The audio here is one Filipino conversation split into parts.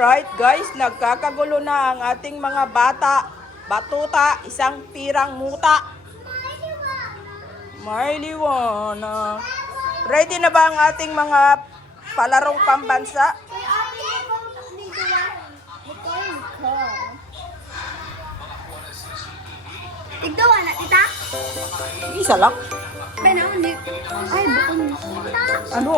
Alright guys, nagkakagulo na ang ating mga batuta, isang pirang muta. May liwanag. Ready na ba ang ating mga palarong pambansa? Tigdawa na kita? Isa lang. Ay, bukod mo. Ano?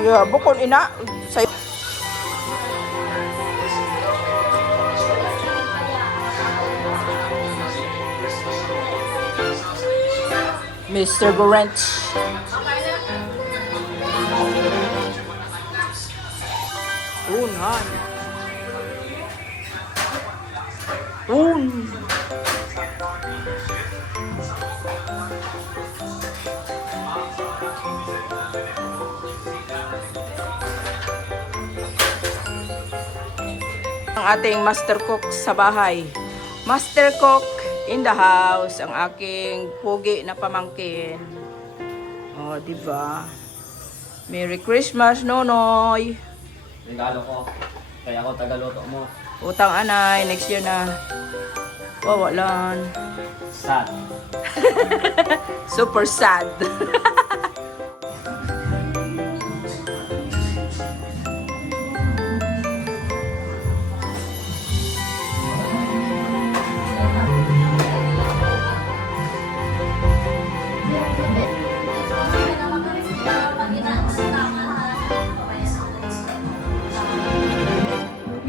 Yeah, bukod ina. Say Mr. Grinch. Unan. Ang ating master cook sa bahay. Master cook in the house. Ang aking pugi na pamangkin. Oh, diba? Merry Christmas, Nonoy. Regalo ko. Kaya ako tagaluto mo. Utang anay, next year na. Oh, wala. Sad. Super sad.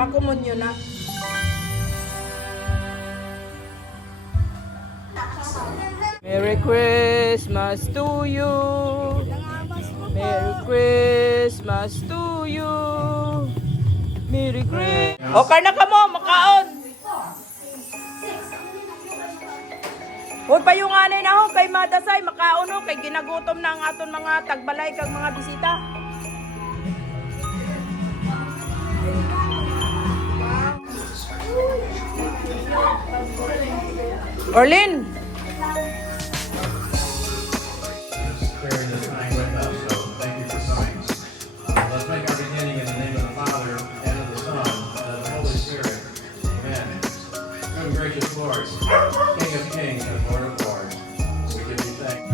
Makumunyo na. Merry Christmas to you. Merry Christmas to you. Merry Christmas. Okay na ka mo, makaon. Huwag pa yung anay na ho, kay Madasay, makaon ho, kay ginagutom na ang aton mga tagbalay kag mga bisita. Orlin. Sharing this time with us, so thank you for coming. Let's make our beginning in the name of the Father, and of the Son, and of the Holy Spirit. Amen. Good and gracious Lord, King of kings and Lord of lords, we give you thanks.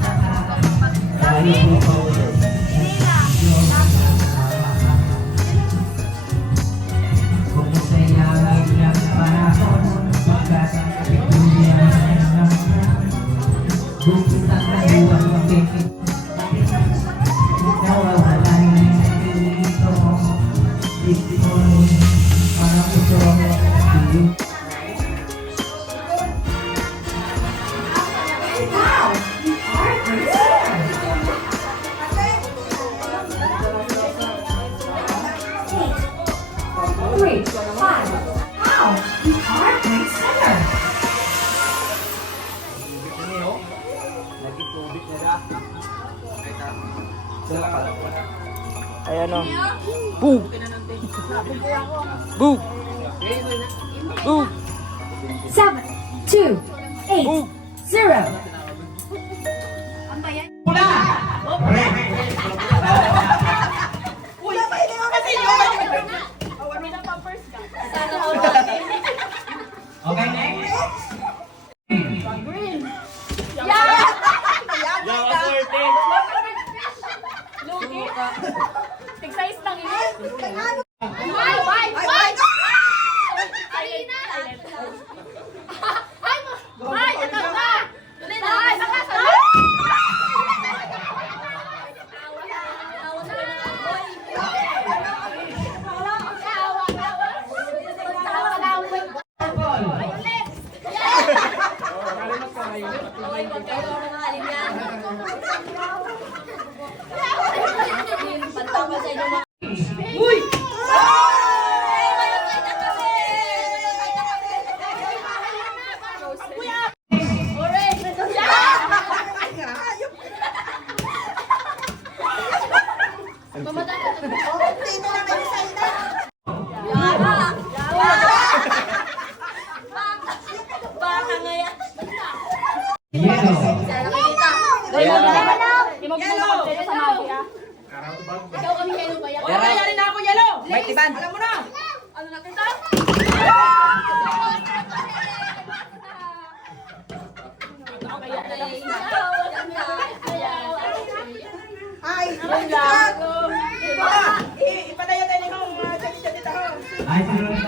Ayan o. Boom! Boom! Boom! 7, 2, 8, Boom! 0. Okay, next. Tig-size lang yun. Iban. Alam mo na. Ano na kita? Ay, yun lang. Ipadaya tayo ng mga dyan dito. Ay, sino na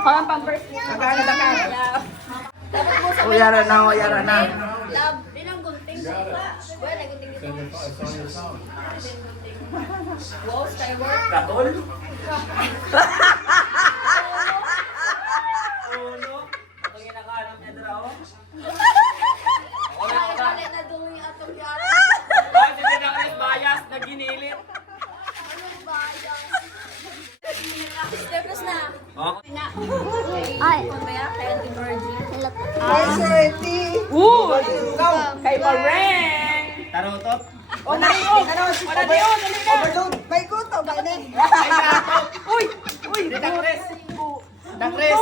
Parang pampers. Magana na ka. O, yara na, o, yara na. Love, bilang gunting. Wala, gunting dito. It's on your phone. Wow, Skyward. Katol? Uno? Ang ginakaanam niya dira oh. Ay, wala na doon yung atong yara. Ay, si Pinakris Bayas, naginilit. Tapos na. Oh. Ay, mamaya, kaya di virgin. Ay, Swerte. Ikaw, kay Mareng. Tarutot? O, nariyon. O, nariyon. Overload. May kuto. May Uy! Uy! Pinakris! Pinakris!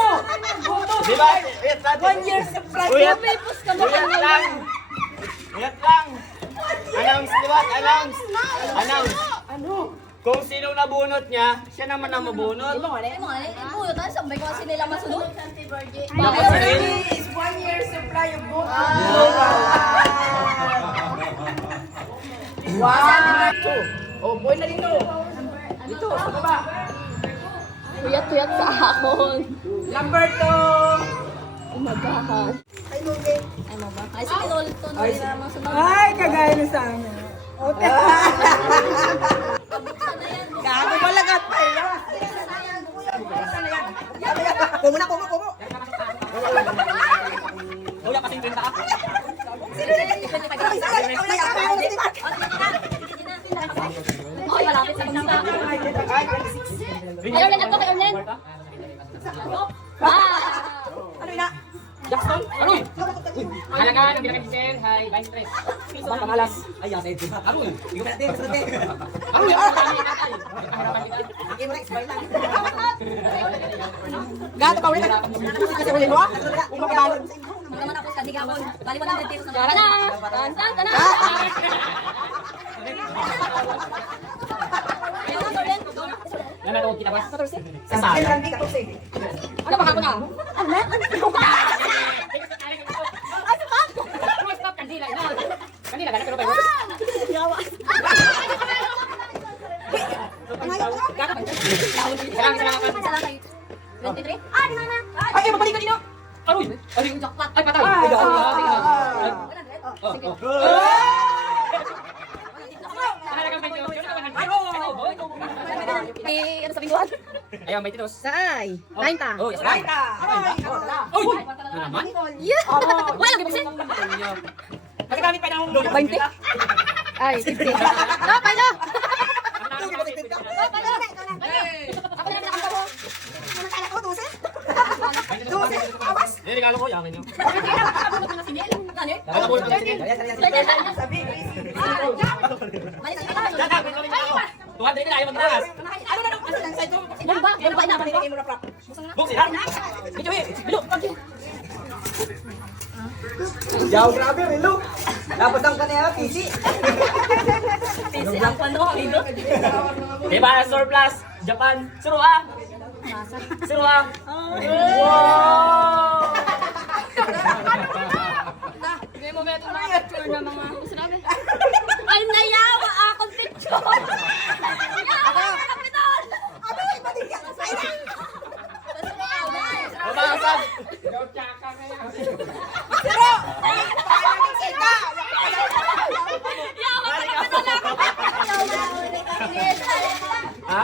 Buto. Di ba? Wait, 1 year supply. Uyat. Pipos ka Uyat lang! Uyat lang! Announce, di ba? Announce! Announce! Ano? Kung sino nabunot niya, siya naman ang mabunot. Ay, mga ipuyo tayo, sabay ko kasi nila masunod. Bakit rin? Is 1 year supply of buto. Wow! Oh, boy na dito. Dito, sa baba. Tuyat-tuyat sa akon. Number 2. Umagahan. Ay, maba. Ay, sige, ulit to. Ay, masunod. Ay, kagaya na sa amin. Okay. Gago malagat pa eh. Kumo na, kumo. Wala kasing 30 ka. Ay, malapit sa pagkita. Ayaw lang ito kay Orlen. Ano na? Jackson? Aroy! Halaga ng binakit sir. Hi, Vice Pres. Abang pangalas. Ay, yasa ito. Aroy! Hindi ko pala din. Aroy! Gato pa ulit. Kasi ulit mo? Umakabalon. Mga tapos ka, di ka ako. Bali 100 pesos na. Tara na! Tan! Ayaw na, Orlen. Yan na kita ba? Sa Kasi sala. hindi ka kasi. Ano pa ako na? Ano na? Stop kandila. Kandila, ganito ba? Salamat kayo. 23? Ah, di mana? Ay, mabalik ka dito. Aroy! Ay, Jackpot. ay, patay! Ay, halagang 28. Ano sabihin ko? Ayaw, 22. Saay. 90. Oh, yes. Right na. Uy! Ano naman? Yeah. Wala lagi buksin. Nagagamit pa ng 20. Ay, 50. Ah, pala. Ako na nakanta mo. Hindi, regalo ko. Yakin nyo. Ano? Nakakabulot ng sinil. Sabi, Mali sa kanya. 200 na ayaw magtaas. ano na lang sa ito? Bomba. Bomba na. Pinigay mo na prop. Buksin, ha? Video eh. Bilo. Yaw, grabe, Rilo. Dapat ang kanina, PC. Ang kwento ko dito. Diba, surplus. Japan. Suru ah. Suru ah. Wow! May momento na picture na mga sinabi. Ay, nayawa akong picture. Yawa ka, Kapitan. Ano yung patigyan? Mabasag. Ha?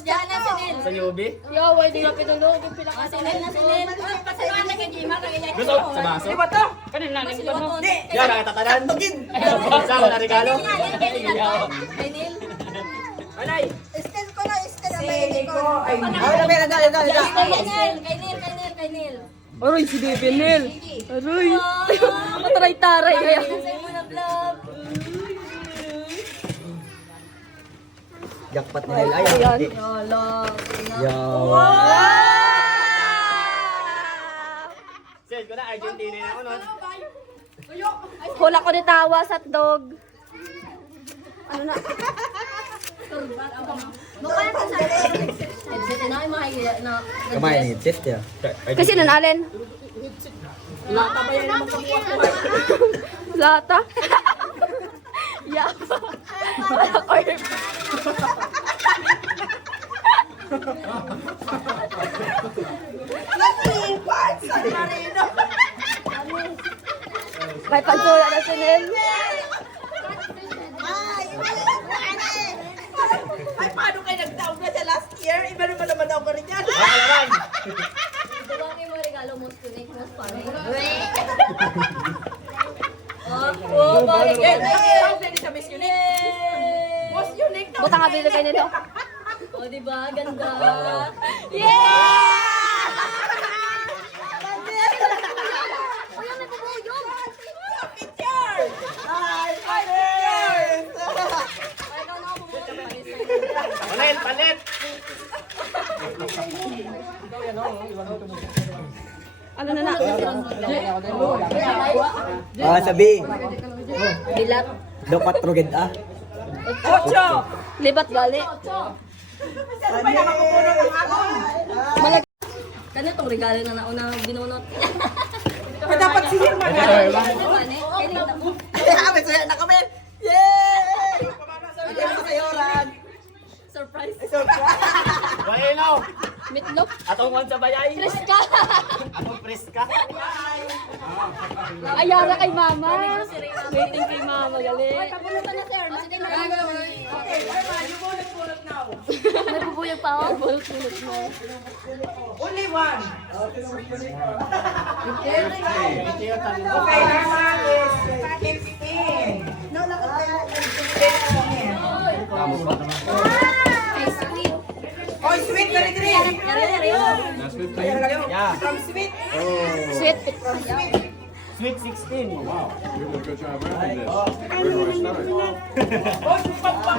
Diyan na si Nel. Sa Yubi? Yawa, hindi na pinulog. Sinel na sinel. Pasalamat na kay Jima. Gusto? Sa baso? Di ba to? Kanina lang, hindi mo. Hindi. Yan, nakatatanan. Saan na regalo? Kay Nel. Anay. Sige ko. Ay, Kay Nel. Aroy, si Bebe Nel. Aroy. Mataray-taray. Sa'yo mo na vlog. Jackpot ni Nel. Ayan. Yolo. Yaw. Send ko na, Argentina na ako nun. Hula ko ni tawa sa dog. Ano na? Mukha ka sa headset na ay makikita na. Kamay ni Chit ya. Kasi nanalin. Lata? Yapa. Wala ko yun. May pagsula na si Nel. Ay, paano kayo nagtaog na sa last year? Iba naman ako rin yan. Diba kayo mo regalo most unique, most funny? Balik yan. Pwede sa Miss Unique. Most unique. Buta nga bilhin kayo nito. O, diba? Ganda. Yeah! O, yan, nagpupuyog. Picture! Ay, palit! Ay, ikaw na ako bumulog. Palit! Ano na na? Sabi. Dilat. Dapat rugid ah. Ocho! Libat gali. Ano ba nakapupuno ng ako? Malag... Ganitong regalo na nauna binunot. Dapat siya man. Kami saya na kami. Yay! Ano sa yoran? Surprise. Bueno! Meatloaf. Atong man sa bayay. Preska. Atong preska. Ayara kay mama. Waiting kay mama. Gali. Pabulutan na sir. Okay, Irma, you bullet now. Nagpupuyog pa ako. Bulot-bulot mo. Only one. Okay, Irma is 15. No, Ay, sweet. Oh, sweet, very green. Yari-yari. Yeah. From sweet. Sweet. Sweet 16. Good job wrapping this. Where do I start? Oh,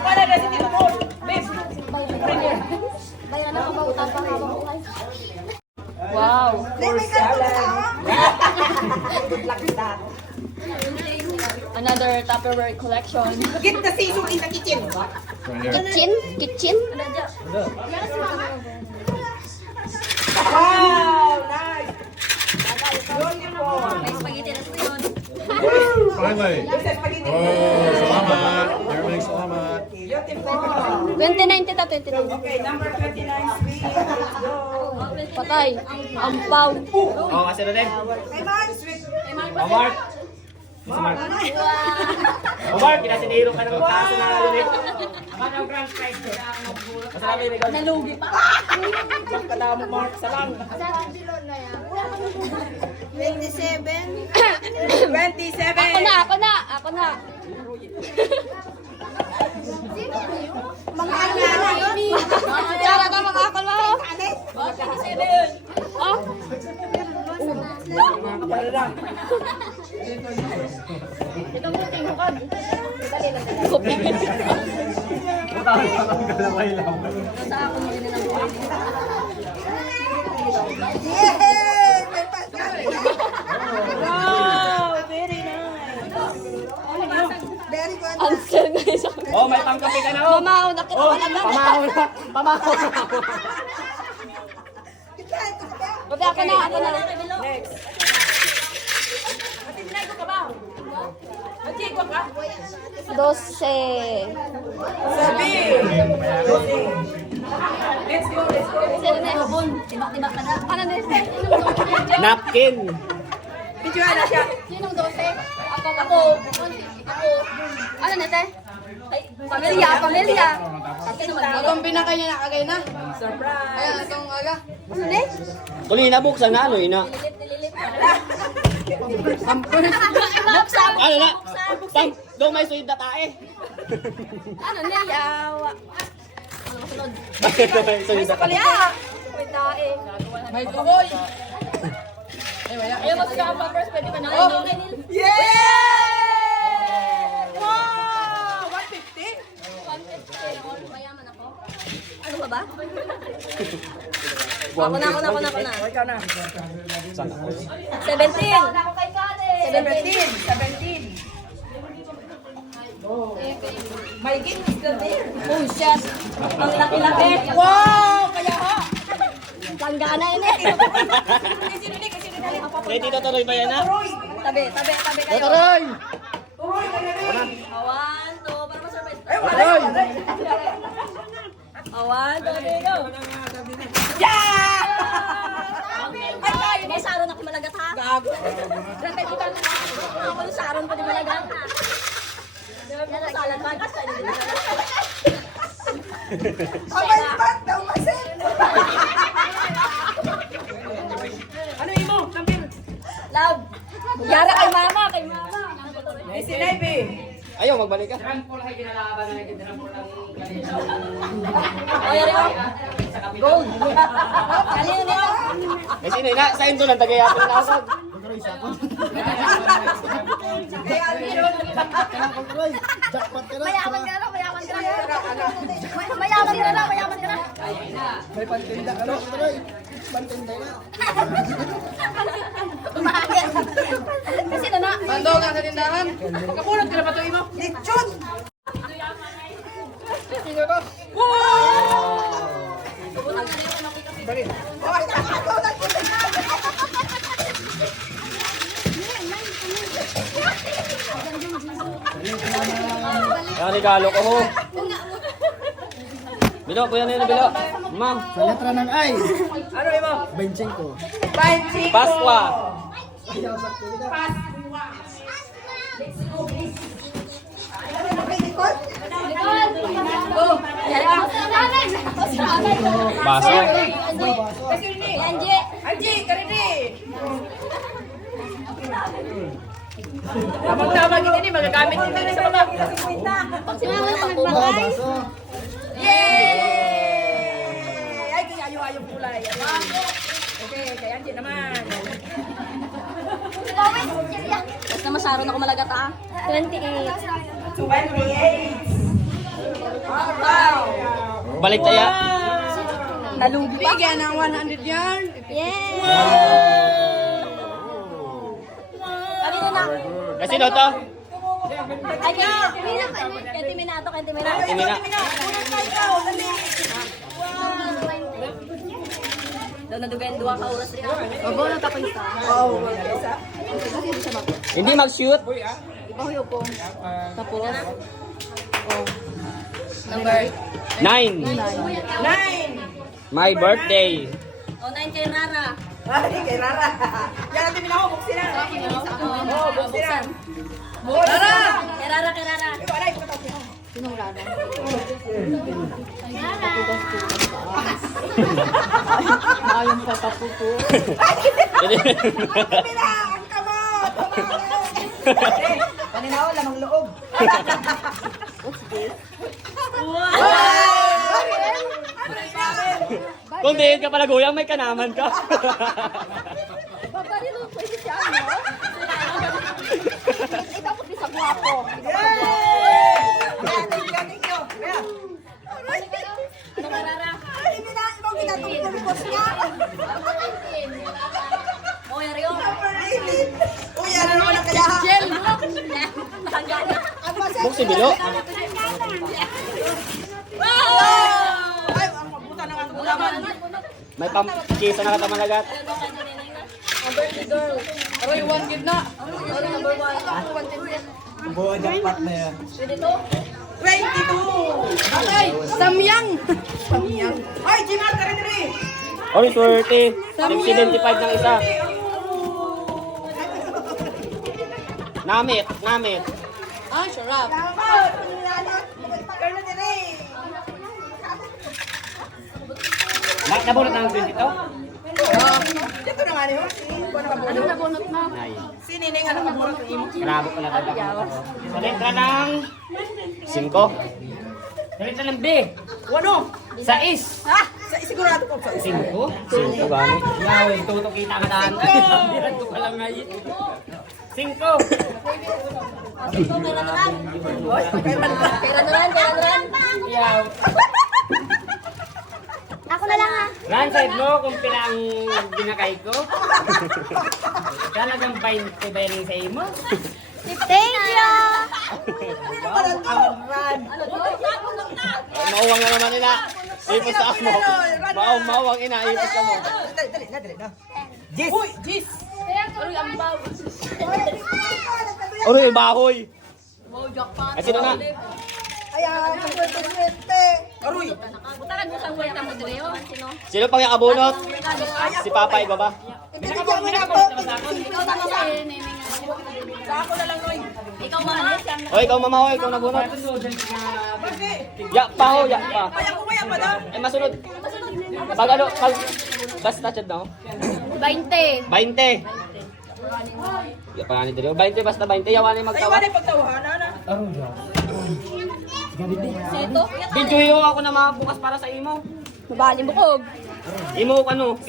pala na si Tito Mo. Babe, Bayan na ako ba utang pa buhay. Wow. for salad. Good luck with that. Another Tupperware collection. Get the season in the kitchen. Right here. Kitchen? Kitchen? Wow, nice. Beautiful. May spaghetti na yun. Finally. There's a spaghetti. Oh, salamat. Everything salamat. Beautiful. 2090 ta, 2090. Okay, number 29, sweet. Let's go. Patay. Ampaw. Oh, kasi na din. Hey, Mark, sweet. Oh, Mark. Si Mark. Oh, Mark, pinasinihiro ka ng taso na ulit. Ano ang grand prize? Masabi ni God. Nalugi pa. Pagkala mo, Mark, salang. 27. 27. Ako na. Mga anak. Tsara ka mga ako na. 27. Oh? Ito mo tingin ko. Kopi. Sa ako mo din ang buhay. Wow, very nice. Answer na isa. Oh, may pangkape ka na oh. Mamaw, nakita Oh, ko lang. pamahaw na. Pamahaw na. Pati ako na. Next. Matinay ko ba? Matigwa ka? 12. Sabi. Let's go. Sino na yun? Tibak-tibak ka na. Ano na yun? Napkin. Video na siya. Sinong 12? Ako. Ano na te? Pamilya. Akong binakay niya na kagay na. Surprise. Ayan, itong aga. Ano na? Tuloy na buksan na ano ina. Buksan. Ano na? Pang, daw may suid na tae. Ano na? Yawa. Ano sunod? Bakit daw may suid na tae? Palya. May tae. May tugoy. Ayaw mag-gamba first. Pwede ka na. Yeah! Wow! 150? 150. Mayaman ako. Ano ba ba? Ako na. Ikaw na. 17. 17. 17. My game is still there. Oh, shit. Ang laki-laki. Wow! Kaya ha? Langgana yun eh. Kaya dito tuloy ba yan ha? Tabi kayo. Tuloy! Awan, to. Para ma-surprise. Tuloy! Awan, to. Go. Ay, may saron ako malagat ha. Gago. Ako yung saron pa di malagat ha. Yan ang salat ba? Kasi hindi na. Ba't daw masin? Ano imo? Kampir. Love. Yara kay mama, kay mama. Ay, si Naibe. Ayaw, magbalik ka. Oh, yari ko. Gold. Kanino nito? May sino na? Sa ito lang, tagayapin na asag. Mayaman ka na, mayaman ka na. Mayaman ka na, mayaman ka na. May pantinda ka no? Pantinda na. Bakit? Kasi na. Bando ka sa tindahan. Pagkapulot ka na ba ito imo? Lechon! Regalo ko ho. Bilo, kuya nila, bilo. Ma'am. Sa letra ng I, Ano imo? 25. Pasqua. Go. Yari ko. Baso. Yan, Je. Anji, karini. Tamang-tamang ini magagamit din sa baba. Pag si mama na nagbakay. Yay! Ay, kaya ayaw kulay. Okay, kaya Anji naman. Basta masaron ako malagat ha. 28. 28. Wow! Balik tayo. Nalugi pa. Bigyan ng 100 yarn. Yeah! Kanino na? Kasi no to? Ay, kay Timinato, kay Timinato. Timina. Daw nadugan duwa ka oras rin. Obo na tapos isa. Hindi mag-shoot. Ipahuyo ko. Tapos. Number 9. 9. My birthday. 9 kay Rara. Ay, kay Rara. Yan natin minaw, buksin na. Oh, buksan. Rara! Kay Rara, kay Rara. Wala, ipataw ko. Sinong Rara? Ang kamot! Paninaw, lamang loob. Kung di ka pala guyang, may kanaman ka. Babarilo ko ito siya, no? Ikaw po sa guwapo. Thank you. Ano kay Rara? Ay, hindi na, ibang ginatong ko reports niya. Oh, yari yun. Uy, ano naman ang kaya ha? Tanggana. Buk si Bilo. Ay, ang mabuta ng ato Laban. May pamkisa na katamalagat. Ang birthday girl. Aroy, 1 gid na. Ano number 1? Buo jackpot na yan. Pwede to? 22. Ay, Samyang. Ay, Jimar, ka rin rin. Oy, 30. 75 ng isa. Namit, namit. Ah, sarap. Salamat. Kaya na rin. Nabunot ng 20 to? Dito na nga niyo. Anong nabunot mo? Nay. Si Nining, ano kabunot ng imo? Grabo ko na talaga. Sa letra ng 5. Sa letra ng B. Wano? 6. Ha? Sigurado ko sa 5? 5 ba? Yaw, tutok kita ka daan. Biran ko pala ngayon. 5. Ito, kay Ranaran. Kay Ranaran, kay Ranaran. Yaw. Ako na lang ha. Ran, side mo kung pila ang binakay ko. Talagang 20 ba rin sa imo? Thank you! Mauwang na naman ina. Ipos sa mo. Mauwang ina, ipos sa mo. Dali na. Jis! Uy, Jis! Uy, ang baw. Uy, bahoy. Wow, jackpot. Ay, sino na? Ayan, swerte. Aroy! Butaran mo sa kwenta mo dire yun. Sino? Sino pang yakabunot? Si Papa, iba ba? Ibibigyan mo na ako. Ikaw na mama. Sa ako na lang, Roy. Ikaw mama. O, ikaw mama, o, ikaw nabunot. Yak pa ho, yak pa. Kaya ko kaya pa na. Eh, masunod. Pag ano, pag... Basta chad na ho. 20. 20. Ya pa ni dito. 20 basta 20 yawan ni Ay, magtawa. wala yung pagtawahan, na. Seto. Videoyo ako na mga bukas para sa imo. Mabali mo kog. Imo kano?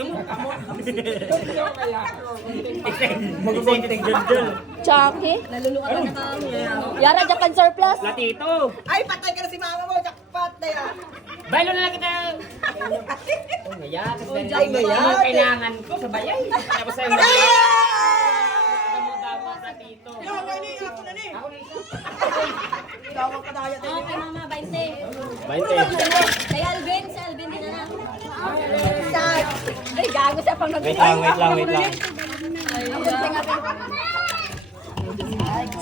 Chucky. Nalulukan na ka. Yara, Japan surplus. Latito. Ay, patay ka na si mama mo. Jackpot na yan. Bailo na lang kita. Oh, ngaya. Ay, ngaya. Kailangan ko sa bayay. Tapos sa imo. Latito. Ako na ni. Tawag ka daya. Okay, mama, 20. 20. Kay Alvin, si Alvin din na. Ay, gago siya pang Wait lang.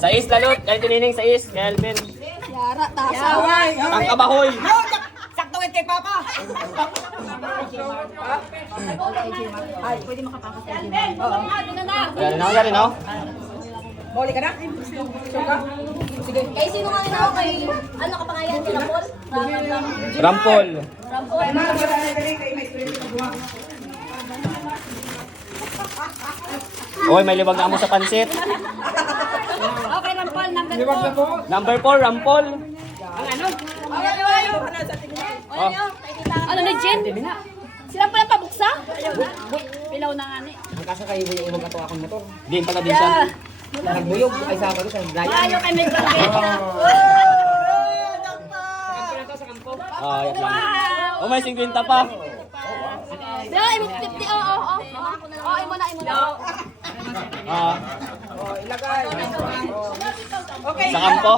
Sa is lalot, kay tinining sa is, kay Alvin. Yara, tasa. Yaway! Ang kabahoy. Saktuin kay Papa. Ay, pwede makapasok. Yan na. Bawali ka na? Suka? Sige. Kay sino nga na ako kay ano kapangalan si Rapol? Rampol. Rapol. Oy, may liwag na mo sa pansit. Okay, Rapol, number 4. Number 4, Rampol. Ano ni Jen? Sila pala pabuksa? Pilaw na nga ni. Ang kasa kayo yung ibang ato akong motor. Din pala din siya. Nagbuyog ay sa ako sa Brian. Ayaw kay may bangke. Ah, yan lang. Oh, may 50 pa. Dahil 50, oo. Oo, imo na. Ah, Ilagay. Okay. sa kampo.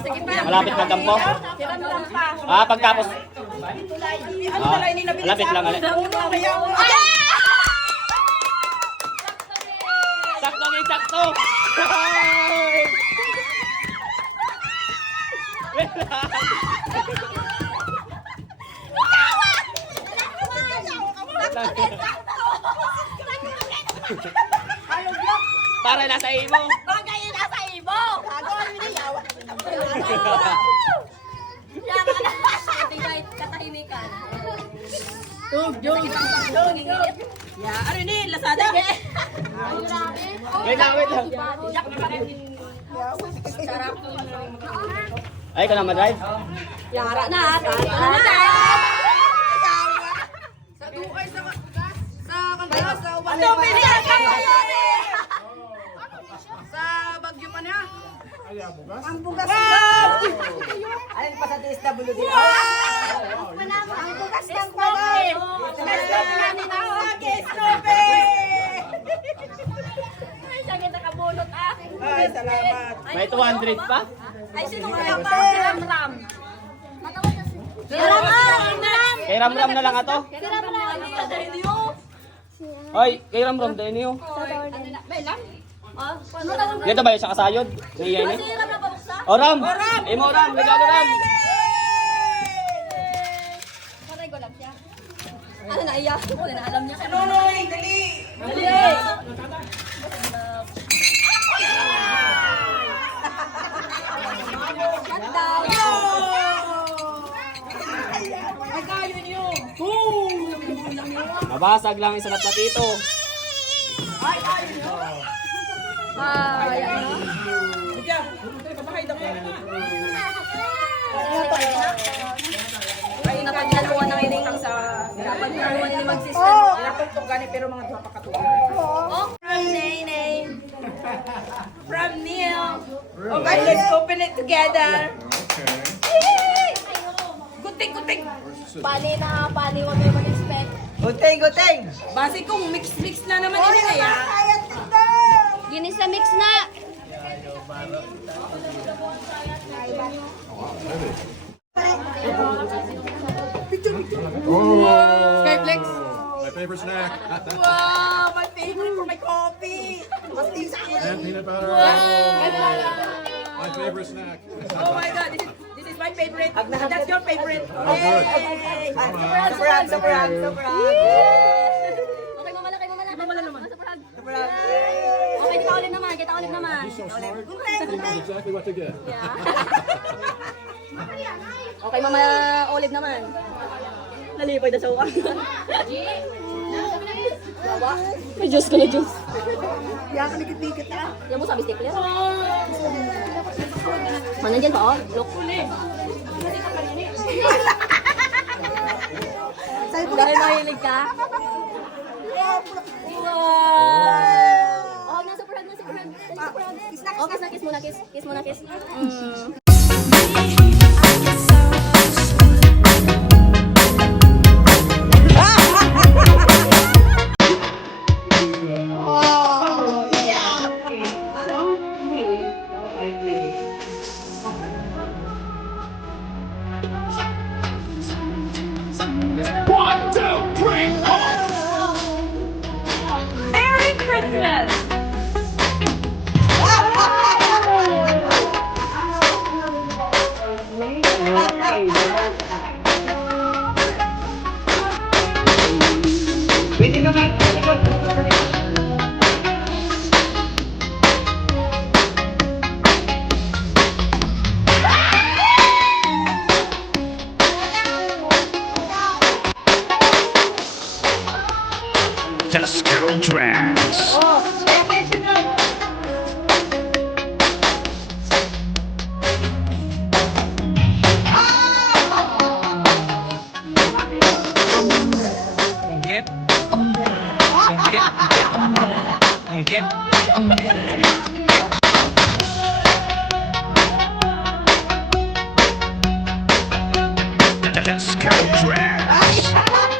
Sige pa. Malapit na kampo. Sira mo lang pa. Ah, pagtapos. Ano pala ini nabili Malapit lang. Uno, kaya ako. Sakto. Para nasa imo. Bagay na sa ibo. Gago, ano na yawa. Yara na. Copyright, katahimikan. Tug. Ya, ano ni? Lazada? Wait lang. Ay, ka na ma-drive? Yara na. Ano, pinigyan ka mo yun eh! Sa Bagyo man ha? Ang bugas. Alin pa sa DSWD? Ang bugas ng kway. Siya kita kabunot ah. Ay, salamat. May 200 pa? Ay, sino nga pa? Si Ramram. Si Ramram! Kay Ramram na lang ato. Si Ramram! Dahil yun. Hoy, kay Ramram din niyo. Belang? Ah, ano tawag mo? Dito ba yung sa kasayod? Ngayon Ah, eh. si Ramram pabuksa? Oh, Ram! Imo Ram, regalo Ram. Patay ko lang siya. Ano na iya? Ano na alam niya? Nonoy, dali! Dali! Nabasag lang isa na platito. Bigyan, papahay daw. Ay, napaglaluan ng ining sa napaglaluan ni mag-sister. Napagtog gani pero mga duha pa katuig. From Nene. From Neil. Okay, let's open it together. Gutik. Pani, huwag kayo mag-expect. Guteng. Base kong mix na naman ini kaya. Ginis na mix na. Skyflex. My favorite snack. Wow, my favorite for my coffee. And peanut butter. My favorite snack. Oh my God, this is my favorite. That's your favorite. good. Yay! Sobrang. Okay, mamala, kay mamala. Mamala naman. Super hug. Okay, kita ulit naman, kita ulit naman. So smart. You know exactly what to get. Okay, mama olive naman. Nalipay na sa uwan. May Diyos ka na Diyos. Kaya ka nagkikit ah. Yan mo sabi stickler. Nandiyan pa oh. Look. Dahil mahilig ka. Wow! Oh, na super hug, na super hug. Oh, kiss muna, kiss. Kiss muna, kiss. Disco tracks. Disco tracks.